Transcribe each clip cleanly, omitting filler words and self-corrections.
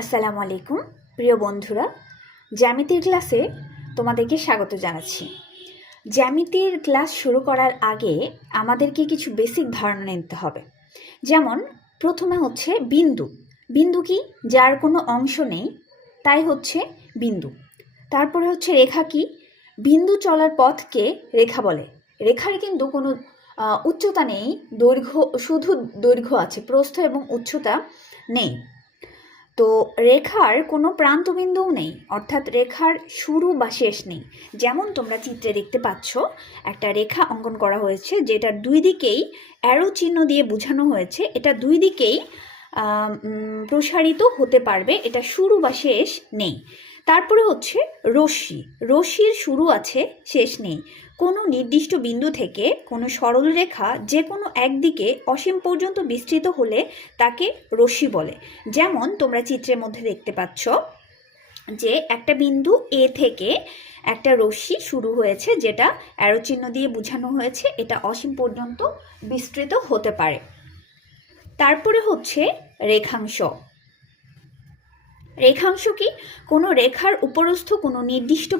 আসসালামু আলাইকুম প্রিয় বন্ধুরা, জ্যামিতির ক্লাসে তোমাদেরকে স্বাগত জানাচ্ছি। জ্যামিতির ক্লাস শুরু করার আগে আমাদেরকে কিছু বেসিক ধারণা নিতে হবে। যেমন প্রথমে হচ্ছে বিন্দু। বিন্দু কি? যার কোনো অংশ নেই, তাই হচ্ছে বিন্দু। তারপরে হচ্ছে রেখা কি? বিন্দু চলার পথকে রেখা বলে। রেখার কিন্তু কোনো উচ্চতা নেই, দৈর্ঘ্য শুধু দৈর্ঘ্য আছে, প্রস্থ এবং উচ্চতা নেই। তো রেখার কোনো প্রান্তবিন্দুও নেই, অর্থাৎ রেখার শুরু বা শেষ নেই। যেমন তোমরা চিত্রে দেখতে পাচ্ছ, একটা রেখা অঙ্কন করা হয়েছে যেটার দুই দিকেই অ্যারো চিহ্ন দিয়ে বোঝানো হয়েছে এটা দুই দিকেই প্রসারিত হতে পারবে, এটা শুরু বা শেষ নেই। তারপরে হচ্ছে রশ্মি। রশ্মির শুরু আছে, শেষ নেই। কোনো নির্দিষ্ট বিন্দু থেকে কোনো সরল রেখা যে কোনো একদিকে অসীম পর্যন্ত বিস্তৃত হলে তাকে রশ্মি বলে। যেমন তোমরা চিত্রের মধ্যে দেখতে পাচ্ছ যে একটা বিন্দু এ থেকে একটা রশ্মি শুরু হয়েছে, যেটা অ্যারো চিহ্ন দিয়ে বোঝানো হয়েছে এটা অসীম পর্যন্ত বিস্তৃত হতে পারে। তারপরে হচ্ছে রেখাংশ। রেখাংশ কি? কোনো রেখার উপরস্থ কোনো নির্দিষ্ট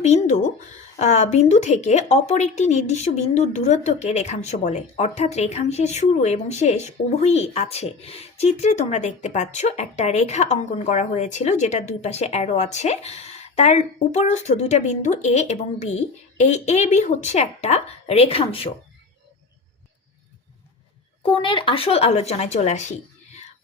বিন্দু থেকে অপর একটি নির্দিষ্ট বিন্দুর দূরত্বকে রেখাংশ বলে, অর্থাৎ রেখাংশের শুরু এবং শেষ উভয়ই আছে। চিত্রে তোমরা দেখতে পাচ্ছ একটা রেখা অঙ্কন করা হয়েছিল যেটা দুই পাশে অ্যারো আছে, তার উপরস্থ দুইটা বিন্দু এ এবং বি। এই এ বি হচ্ছে একটা রেখাংশ। কোণের আসল আলোচনায় চলে আসি।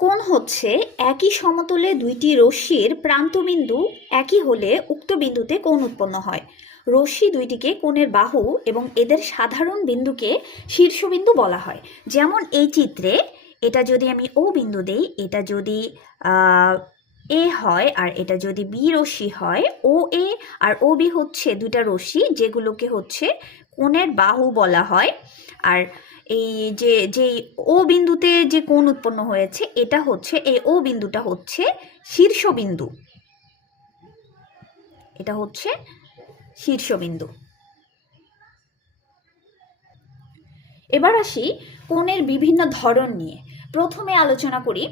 কোণ হচ্ছে একই সমতলে দুইটি রশ্মির প্রান্তবিন্দু একই হলে উক্ত বিন্দুতে কোণ উৎপন্ন হয়। রশ্মি দুইটিকে কোণের বাহু এবং এদের সাধারণ বিন্দুকে শীর্ষবিন্দু বলা হয়। যেমন এই চিত্রে এটা যদি আমি ও বিন্দু দেই, এটা যদি এ হয় আর এটা যদি বি রশ্মি হয়, ও এ আর ও বি হচ্ছে দুইটা রশ্মি যেগুলোকে হচ্ছে কোণের বাহু বলা হয়। আর এই যে ও বিন্দুতে যে কোণ উৎপন্ন হয়েছে এটা হচ্ছে, এই ও বিন্দুটা হচ্ছে শীর্ষবিন্দু, এটা হচ্ছে শীর্ষবিন্দু। এবার আসি কোণের বিভিন্ন ধরন নিয়ে। প্রথমে আলোচনা করি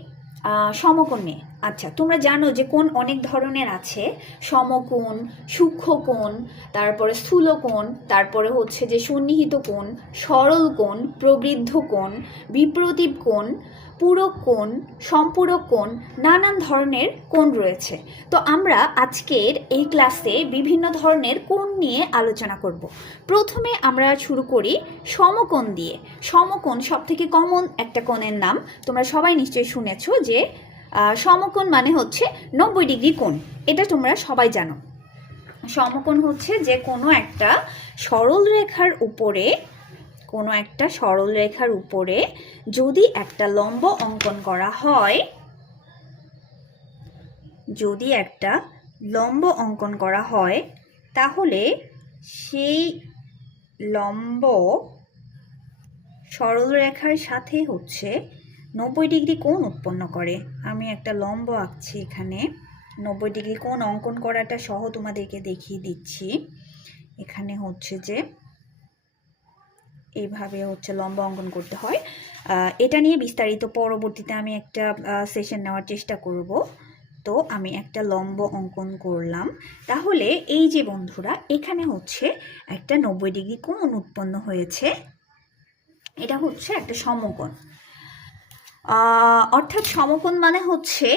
সমকোণ নিয়ে। আচ্ছা, তোমরা জানো যে কোণ অনেক ধরনের আছে। সমকোণ, সূক্ষ্ম কোণ, তারপরে স্থূল কোণ, তারপরে হচ্ছে যে সন্নিহিত কোণ, সরল কোণ, প্রবৃদ্ধ কোণ, বিপ্রতীপ কোণ, পূরক কোণ, সম্পূরক কোণ, নানান ধরনের কোণ রয়েছে। তো আমরা আজকের এই ক্লাসে বিভিন্ন ধরনের কোণ নিয়ে আলোচনা করব। প্রথমে আমরা শুরু করি সমকোণ দিয়ে। সমকোণ সবথেকে কমন একটা কোণের নাম, তোমরা সবাই নিশ্চয়ই শুনেছো যে সমকোণ মানে হচ্ছে 90 ডিগ্রি কোণ। এটা তোমরা সবাই জানো। সমকোণ হচ্ছে যে কোনো একটা সরল রেখার উপরে যদি একটা লম্ব অঙ্কন করা হয়, তাহলে সেই লম্ব সরল রেখার সাথে হচ্ছে 90 ডিগ্রি কোণ উৎপন্ন করে। আমি একটা লম্ব আঁকছি এখানে। 90 ডিগ্রি কোণ অঙ্কন করাটা সহ তোমাদেরকে দেখিয়ে দিচ্ছি। এখানে হচ্ছে যে এইভাবে হচ্ছে লম্ব অঙ্কন করতে হয়। এটা নিয়ে বিস্তারিত পরবর্তীতে আমি একটা সেশন নেওয়ার চেষ্টা করব। তো আমি একটা লম্ব অঙ্কন করলাম। তাহলে এই যে বন্ধুরা, এখানে হচ্ছে একটা 90 ডিগ্রি কোণ উৎপন্ন হয়েছে, এটা হচ্ছে একটা সমকোণ। অর্থাৎ সমকোণ মানে হচ্ছে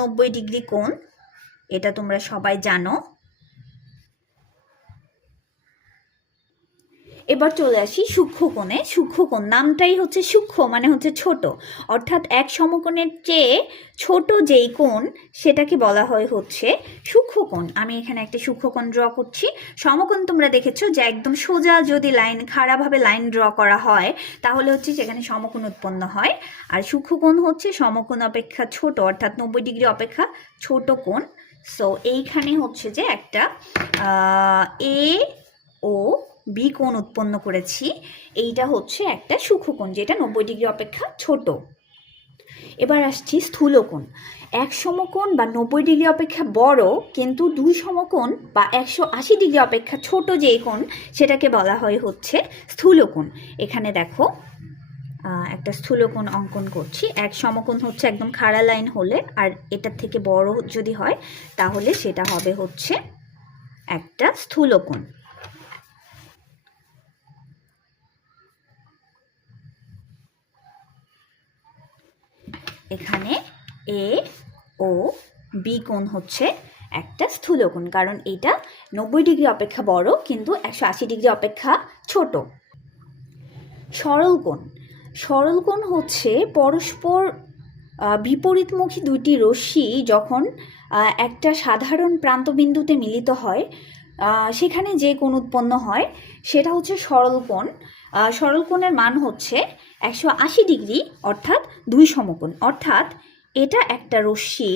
90 ডিগ্রি কোণ, এটা তোমরা সবাই জানো। এবার চলে আসি সূক্ষ্ম কোণে। সূক্ষ্ম কোণ নামটাই হচ্ছে সূক্ষ্ম মানে হচ্ছে ছোট, অর্থাৎ এক সমকোণের চেয়ে ছোট যেই কোণ সেটাকে বলা হয় হচ্ছে সূক্ষ্ম কোণ। আমি এখানে একটা সূক্ষ্ম কোণ ড্র করছি। সমকোণ তোমরা দেখেছো যে একদম সোজা যদি খাড়াভাবে লাইন ড্র করা হয় তাহলে হচ্ছে সেখানে সমকোণ উৎপন্ন হয়। আর সূক্ষ্ম কোণ হচ্ছে সমকোণ অপেক্ষা ছোট, অর্থাৎ 90 ডিগ্রি অপেক্ষা ছোট কোণ। সো এইখানে হচ্ছে যে একটা এ ও বি কোণ উৎপন্ন করেছি, এইটা হচ্ছে একটা সূক্ষ্মকোণ যেটা 90 ডিগ্রি অপেক্ষা ছোট। এবার আসছি স্থূল কোণ। এক সমকোণ বা 90 ডিগ্রি অপেক্ষা বড় কিন্তু দুই সমকোণ বা 180 ডিগ্রি অপেক্ষা ছোট যেই কোণ সেটাকে বলা হয় হচ্ছে স্থূল কোণ। এখানে দেখো একটা স্থূলকোণ অঙ্কন করছি। এক সমকোণ হচ্ছে একদম খাড়া লাইন হলে, আর এটার থেকে বড় যদি হয় তাহলে সেটা হবে হচ্ছে একটা স্থূলকোণ। এখানে এ ও বি কোণ হচ্ছে একটা স্থূলকোণ, কারণ এটা 90 ডিগ্রি অপেক্ষা বড় কিন্তু 180 ডিগ্রি অপেক্ষা ছোট। সরলকোণ, সরলকোণ হচ্ছে পরস্পর বিপরীতমুখী দুইটি রশ্মি যখন একটা সাধারণ প্রান্তবিন্দুতে মিলিত হয় সেখানে যে কোণ উৎপন্ন হয় সেটা হচ্ছে সরলকোণ। সরলকোণের মান হচ্ছে 180 ডিগ্রি অর্থাৎ 2 সমকোণ। অর্থাৎ এটা একটা রশ্মি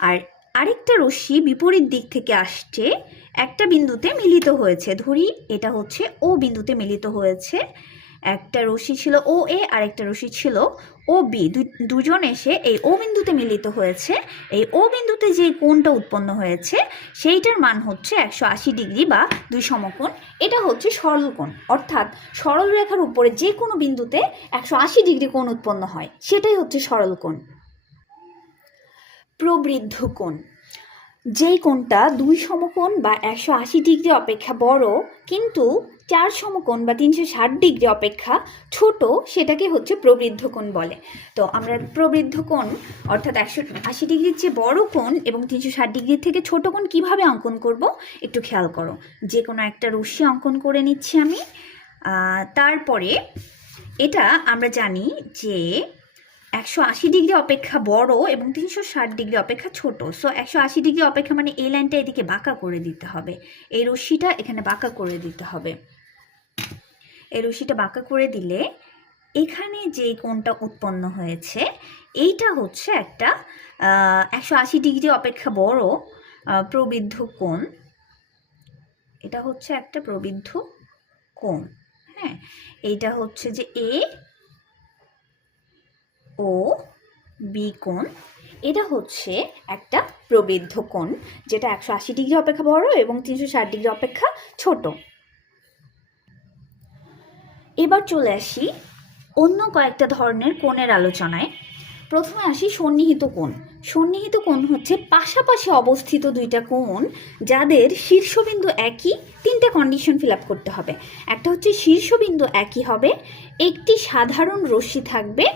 আর আরেকটা রশ্মি বিপরীত দিক থেকে আসছে, একটা বিন্দুতে মিলিত হয়েছে। ধরি এটা হচ্ছে ও বিন্দুতে মিলিত হয়েছে। একটা রশ্মি ছিল ও এ আর একটা রশ্মি ছিল ও বি, দুজন এসে এই ও বিন্দুতে মিলিত হয়েছে। এই ও বিন্দুতে যে কোণটা উৎপন্ন হয়েছে সেইটার মান হচ্ছে 180 ডিগ্রি বা 2 সমকোণ। এটা হচ্ছে সরলকোণ, অর্থাৎ সরল রেখার উপরে যে কোনো বিন্দুতে 180 ডিগ্রি কোণ উৎপন্ন হয় সেটাই হচ্ছে সরলকোণ। প্রবৃদ্ধ কোণ, যেই কোণটা 2 সমকোণ বা 180 ডিগ্রি অপেক্ষা বড় কিন্তু 4 সমকোণ বা 360 ডিগ্রি অপেক্ষা ছোট সেটাকে হচ্ছে প্রবৃদ্ধ কোণ বলে। তো আমরা প্রবৃদ্ধ কোণ অর্থাৎ 180 ডিগ্রির চেয়ে বড় কোণ এবং 360 ডিগ্রির থেকে ছোট কোণ কিভাবে অঙ্কন করব একটু খেয়াল করো। যে কোনো একটা রশ্মি অঙ্কন করে নিচ্ছি আমি। তারপরে এটা আমরা জানি যে 180 ডিগ্রি অপেক্ষা বড় এবং 360 ডিগ্রি অপেক্ষা ছোট। সো 180 ডিগ্রি অপেক্ষা মানে এই লাইনটা এদিকে বাঁকা করে দিতে হবে, এই রশ্মিটা এখানে বাঁকা করে দিতে হবে। এই রশ্মিটা বাঁকা করে দিলে এখানে যে কোণটা উৎপন্ন হয়েছে এইটা হচ্ছে একটা 180 ডিগ্রি অপেক্ষা বড় প্রবৃদ্ধ কোণ। এটা হচ্ছে একটা প্রবৃদ্ধ কোণ। হ্যাঁ, এইটা হচ্ছে যে এ ও বি কোণ, এটা হচ্ছে একটা প্রবৃদ্ধ কোণ যেটা 180 ডিগ্রি অপেক্ষা বড় এবং 360 ডিগ্রি অপেক্ষা ছোট। এবার চলে আসি অন্য কয়েকটা ধরনের কোণের আলোচনায়। প্রথমে আসি সন্নিহিত কোণ। সন্নিহিত কোণ হচ্ছে পাশাপাশি অবস্থিত দুইটা কোণ যাদের শীর্ষবিন্দু একই। 3টে কন্ডিশন ফিল আপ করতে হবে। একটা হচ্ছে শীর্ষবিন্দু একই হবে, একটি সাধারণ রশ্মি থাকবে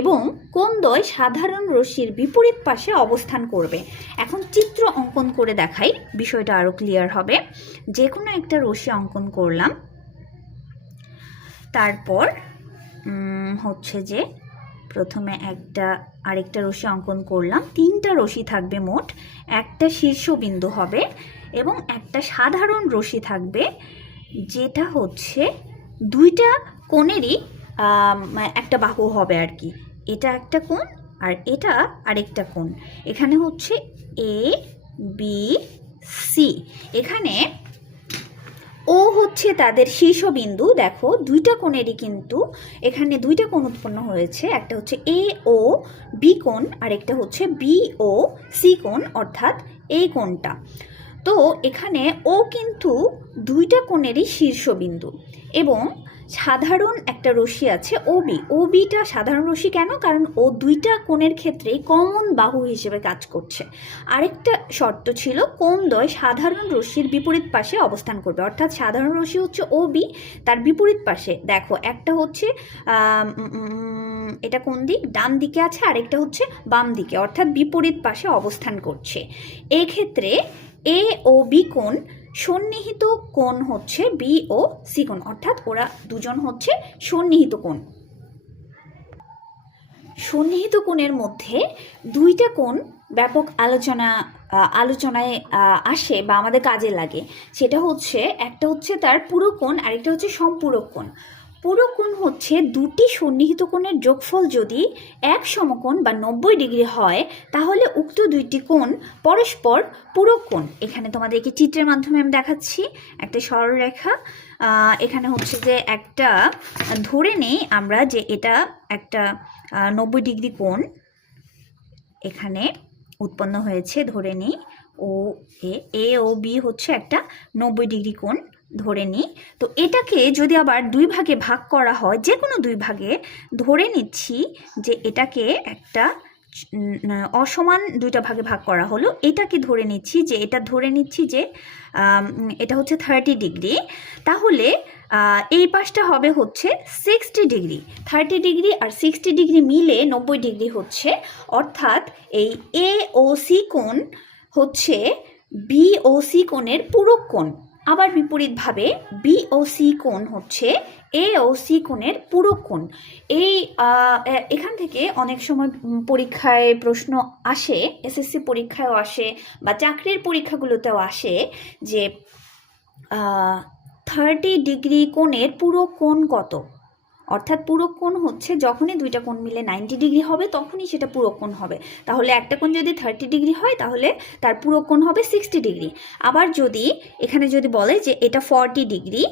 এবং কোণদ্বয় সাধারণ রশ্মির বিপরীত পাশে অবস্থান করবে। এখন চিত্র অঙ্কন করে দেখাই, বিষয়টা আরও ক্লিয়ার হবে। যে কোনো একটা রশ্মি অঙ্কন করলাম, তারপর হচ্ছে যে প্রথমে আরেকটা রশ্মি অঙ্কন করলাম। 3টা রশ্মি থাকবে মোট, একটা শীর্ষবিন্দু হবে এবং একটা সাধারণ রশ্মি থাকবে যেটা হচ্ছে দুইটা কোণেরই একটা বাহু হবে আর কি। এটা একটা কোণ আর এটা আরেকটা কোণ। এখানে হচ্ছে এ বি সি। এখানে ও হচ্ছে তাদের শীর্ষবিন্দু। দেখো দুইটা কোণেরই কিন্তু এখানে দুইটা কোণ উৎপন্ন হয়েছে, একটা হচ্ছে এ ও বি কোণ আর একটা হচ্ছে বি ও সি কোণ, অর্থাৎ এই কোণটা। তো এখানে ও কিন্তু দুইটা কোণেরই শীর্ষবিন্দু এবং সাধারণ একটা রশ্মি আছে ওবি। ওবিটা সাধারণ রশ্মি কেন? কারণ ও দুইটা কোণের ক্ষেত্রেই কমন বাহু হিসেবে কাজ করছে। আরেকটা শর্ত ছিল কোণদ্বয় সাধারণ রশ্মির বিপরীত পাশে অবস্থান করবে, অর্থাৎ সাধারণ রশ্মি হচ্ছে ওবি, তার বিপরীত পাশে দেখো একটা হচ্ছে এটা কোন দিক, ডান দিকে আছে, আরেকটা হচ্ছে বাম দিকে, অর্থাৎ বিপরীত পাশে অবস্থান করছে। এক্ষেত্রে এ ও বি কোণ সন্নিহিত কোণ হচ্ছে বি ও সি কোণ, অর্থাৎ ওরা দুজন হচ্ছে সন্নিহিত কোণ। সন্নিহিত কোণের মধ্যে দুইটা কোণ ব্যাপক আলোচনায় আসে বা আমাদের কাজে লাগে। সেটা হচ্ছে একটা হচ্ছে তার পূরক কোণ, আরেকটা হচ্ছে সম্পূরক কোণ। পূরক কোণ হচ্ছে দুটি সন্নিহিত কোণের যোগফল যদি এক সমকোণ বা 90 ডিগ্রি হয় তাহলে উক্ত দুইটি কোণ পরস্পর পূরক কোণ। এখানে তোমাদেরকে চিত্রের মাধ্যমে আমি দেখাচ্ছি একটা সরলরেখা। এখানে হচ্ছে যে একটা ধরে নেই আমরা যে এটা একটা 90 ডিগ্রি কোণ এখানে উৎপন্ন হয়েছে, ধরে নিই ও এ ও বি হচ্ছে একটা 90 ডিগ্রি কোণ ধরে নিই। তো এটাকে যদি আবার দুই ভাগে ভাগ করা হয়, যে কোনো দুই ভাগে, ধরে নিচ্ছি যে এটাকে একটা অসমান দুইটা ভাগে ভাগ করা হলো। এটাকে ধরে নিচ্ছি যে এটা হচ্ছে 30 ডিগ্রি। তাহলে এই পাশটা হবে হচ্ছে 60 ডিগ্রি। 30 ডিগ্রি আর 60 ডিগ্রি মিলে 90 ডিগ্রি হচ্ছে। অর্থাৎ এই এ ও সি কোণ হচ্ছে বি ও সি কোণের পূরক কোণ। আবার বিপরীতভাবে বি ও সি কোণ হচ্ছে এ ও সি কোণের পূরক কোণ। এখান থেকে অনেক সময় পরীক্ষায় প্রশ্ন আসে, এসএসসি পরীক্ষায়ও আসে বা চাকরির পরীক্ষাগুলোতেও আসে যে 30 ডিগ্রি কোণের পূরক কোণ কত। অর্থাৎ পূরক কোণ হচ্ছে যখনই দুইটা কোণ মিলে 90 ডিগ্রি হবে তখনই সেটা পূরক কোণ হবে। তাহলে একটা কোণ যদি 30 ডিগ্রি হয় তাহলে তার পূরক কোণ হবে 60 ডিগ্রি। আবার এখানে যদি বলে যে এটা 40 ডিগ্রি,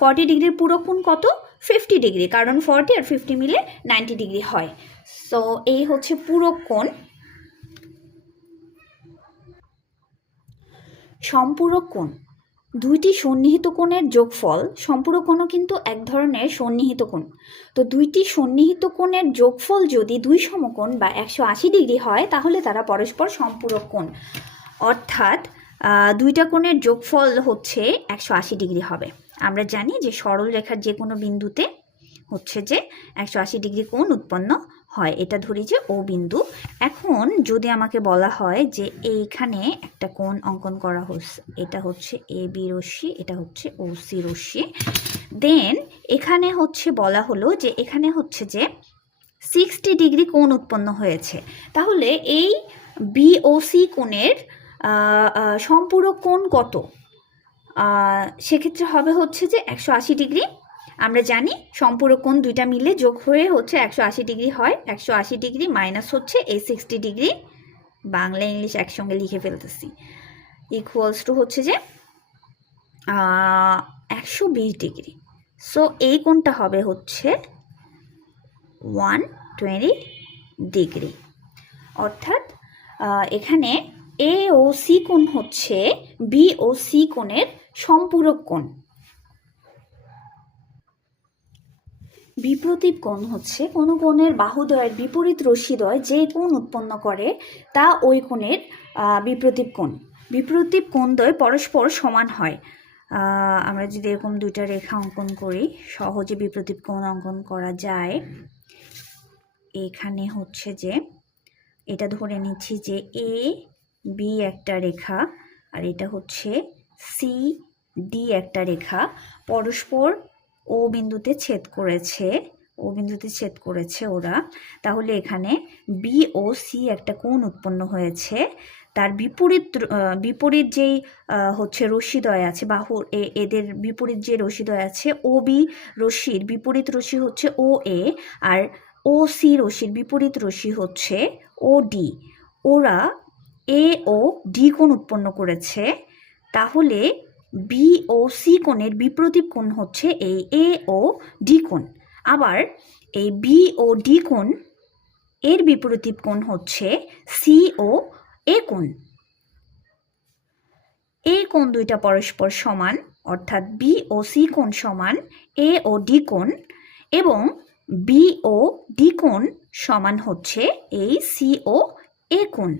40 ডিগ্রির পূরক কোণ কত? 50 ডিগ্রি, কারণ 40 আর 50 মিলে 90 ডিগ্রি হয়। সো এই হচ্ছে পূরক কোণ। সম্পূরক কোণ, দুইটি সন্নিহিত কোণের যোগফল। সম্পূরক কোণও কিন্তু এক ধরনের সন্নিহিত কোণ। তো দুইটি সন্নিহিত কোণের যোগফল যদি দুই সমকোণ বা 180 ডিগ্রি হয় তাহলে তারা পরস্পর সম্পূরক কোণ। অর্থাৎ দুইটা কোণের যোগফল হচ্ছে 180 ডিগ্রি হবে। আমরা জানি যে সরল রেখার যে কোনো বিন্দুতে হচ্ছে যে 180 ডিগ্রি কোণ উৎপন্ন হয়। এটা ধরি যে ও বিন্দু। এখন যদি আমাকে বলা হয় যে এইখানে একটা কোণ অঙ্কন করা হচ্ছে, এটা হচ্ছে এ বি রশ্মি, এটা হচ্ছে ও সি রশ্মি, দেন এখানে হচ্ছে বলা হলো যে এখানে হচ্ছে যে 60 ডিগ্রি কোণ উৎপন্ন হয়েছে। তাহলে এই বি ও সি কোণের সম্পূরক কোণ কত? সেক্ষেত্রে হবে হচ্ছে যে 180 ডিগ্রি। আমরা জানি সম্পূরক কোণ দুইটা মিলে যোগ হয়ে হচ্ছে 180 ডিগ্রি হয়। 180 ডিগ্রি মাইনাস হচ্ছে এই 60 ডিগ্রি, বাংলা ইংলিশ একসঙ্গে লিখে ফেলতেছি, ইকুয়ালস টু হচ্ছে যে 120 ডিগ্রি। সো এই কোণটা হবে হচ্ছে 120 ডিগ্রি। অর্থাৎ এখানে এ ও সি কোণ হচ্ছে বি ও সি কোণের সম্পূরক কোণ। বিপ্রতীপ কোণ হচ্ছে কোনো কোণের বাহুদ্বয়ের বিপরীত রশ্মিদ্বয় যে কোণ উৎপন্ন করে তা ওই কোণের বিপ্রতীপ কোণ। বিপ্রতীপ কোণদ্বয় পরস্পর সমান হয়। আমরা যদি এরকম দুইটা রেখা অঙ্কন করি সহজে বিপ্রতীপ কোণ অঙ্কন করা যায়। এখানে হচ্ছে যে এটা ধরে নিচ্ছি যে এ বি একটা রেখা আর এটা হচ্ছে সি ডি একটা রেখা, পরস্পর ও বিন্দুতে ছেদ করেছে ওরা। তাহলে এখানে বি ও সি একটা কোণ উৎপন্ন হয়েছে। তার বিপরীত যেই হচ্ছে রশ্মিদ্বয় আছে বাহু, এদের বিপরীত যে রশ্মিদ্বয় আছে, ও বি রশ্মির বিপরীত রশ্মি হচ্ছে ও এ, আর ও সি রশ্মির বিপরীত রশ্মি হচ্ছে ও ডি। ওরা এ ও ডি কোণ উৎপন্ন করেছে। তাহলে বি ও সি কোণের বিপ্রতীপ কোণ হচ্ছে এই এ ও ডি কোণ। আবার এই বি ও ডি কোণ এর বিপরীতীপ কোণ হচ্ছে সি ও এ কোণ। এই কোণ দুইটা পরস্পর সমান, অর্থাৎ বি ও সি কোণ সমান এ ও ডি কোণ, এবং বি ও ডি কোণ সমান হচ্ছে এই সি ও এ কোণ।